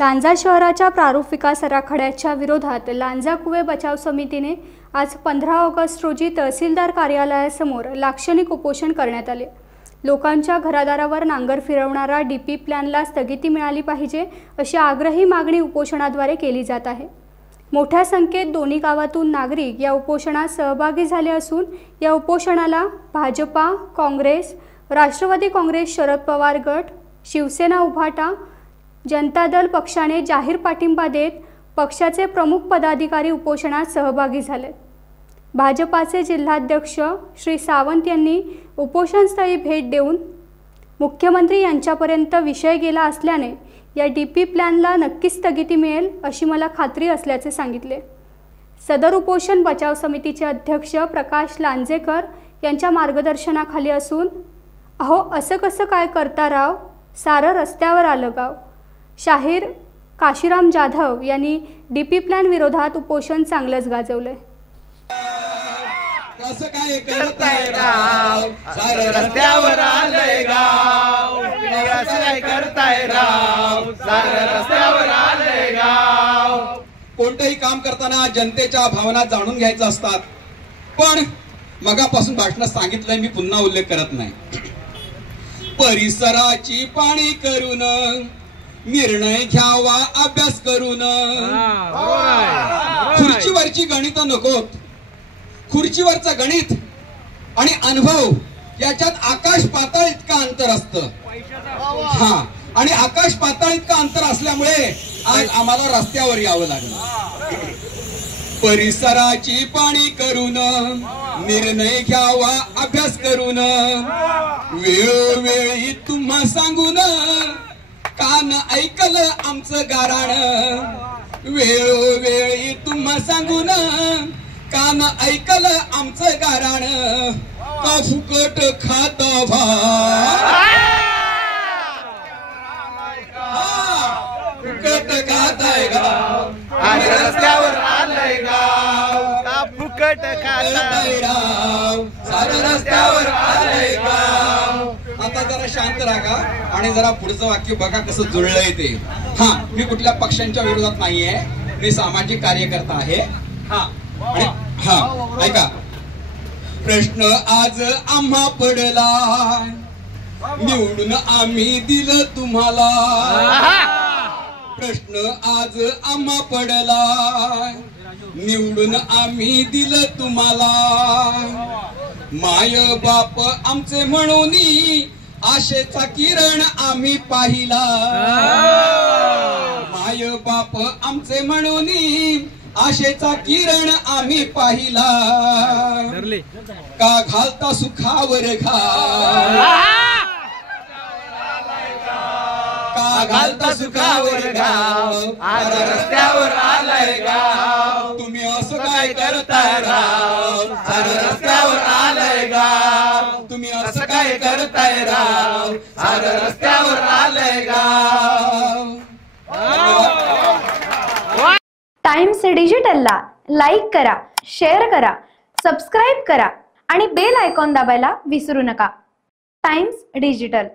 लांजा शहराच्या प्रारूप विकास आराखड्याच्या विरोधात लांजा कुवे बचाव समितीने आज 15 ऑगस्ट रोजी तहसीलदार कार्यालयासमोर लाक्षणिक उपोषण करण्यात आले। लोकांच्या घरादारावर नांगर फिरवणारा डीपी प्लॅनला स्थगिती मिळाली पाहिजे अशी आग्रही मागणी उपोषणाद्वारे केली जात आहे। मोठ्या संख्येत दोन्ही गावातून नागरिक या उपोषणात सहभागी झाले असून या उपोषणाला भाजपा, काँग्रेस, राष्ट्रवादी काँग्रेस, शरद पवार गट, शिवसेना उभाटा, जनता दल पक्षाने जाहीर पाठिंबा देत पक्षाचे प्रमुख पदाधिकारी उपोषणात सहभागी झाले। भाजपाचे जिल्हाध्यक्ष श्री सावंत यांनी उपोषणस्थळी भेट देऊन मुख्यमंत्री यांच्यापर्यंत विषय गेला असल्याने या डीपी प्लॅनला नक्कीच स्थगिती मिळेल अशी मला खात्री असल्याचे सांगितले। सदर उपोषण बचाव समितीचे अध्यक्ष प्रकाश लांजेकर यांच्या मार्गदर्शनाखाली असून अहो असं कसं काय करता राव, सारं रस्त्यावर आलं गाव, शाहीर काशीराम जाधव यांनी डीपी प्लॅन विरोधात उपोषण चांगलंच गाजवले। कसं काय करताय राव, सारं रस्त्यावर आलंय गाव, कसं काय करताय राव, सारं रस्त्यावर आलंय गाव। कोणतेही काम करताना जनतेच्या भावना जाणून घ्यायच्या असतात, पण मगापासून भाषणात सांगितलंय, मी पुन्हा उल्लेख करत नाही। परिसराची पाणी करून निर्णय घ्यावा अभ्यास करून, खुर्चीवरची गणित नकोत, खुर्चीवरचं गणित आणि अनुभव याच्यात आकाश पाताळ इतका अंतर असतं। हा, आणि आकाश पाताळ इतका अंतर असल्यामुळे आज आम्हाला रस्त्यावर यावं लागलं। परिसराची पाणी करून निर्णय घ्यावा अभ्यास करून, वेळोवेळी तुम्हा सांगून कान ऐकलं आमचं गाराण, वेळोवेळी तुम्हा सांगून कान ऐकलं आमचं गाराण, का फुकट खाता फुकट खाताय गाव, आणि रस्त्यावर आलंय गाव, का फुकट खाताय राव, सारं रस्त्यावर आलंय गाव। आता जरा शांत राहा आणि जरा पुढचं वाक्य बघा कसं जुळलंय ते। हा, मी कुठल्या पक्षांच्या विरोधात नाहीये, मी सामाजिक कार्यकर्ता आहे। हा, आणि हा ऐका, प्रश्न आज आम्हा पडला, निवडून आम्ही दिलं तुम्हाला, प्रश्न आज आम्हा पडला, निवडून आम्ही दिलं तुम्हाला, माय बाप आमचे म्हणून आशेचा किरण आम्ही पाहिला, माय बाप आमचे म्हणून आशेचा किरण आम्ही पाहिला, का घालता सुखावर घाल, का घालता सुखावर घाल, रस्त्यावर आलाय गाव, तुम्ही असं काय करताय राव, सारं रस्त्यावर आलंय गाव, तुम्ही असं काय करताय राव, सारं रस्त्यावर आलंय गाव। टाइम्स डिजिटलला लाईक करा, शेअर करा, सबस्क्राईब करा आणि बेल आयकॉन दाबायला विसरू नका। Times digital.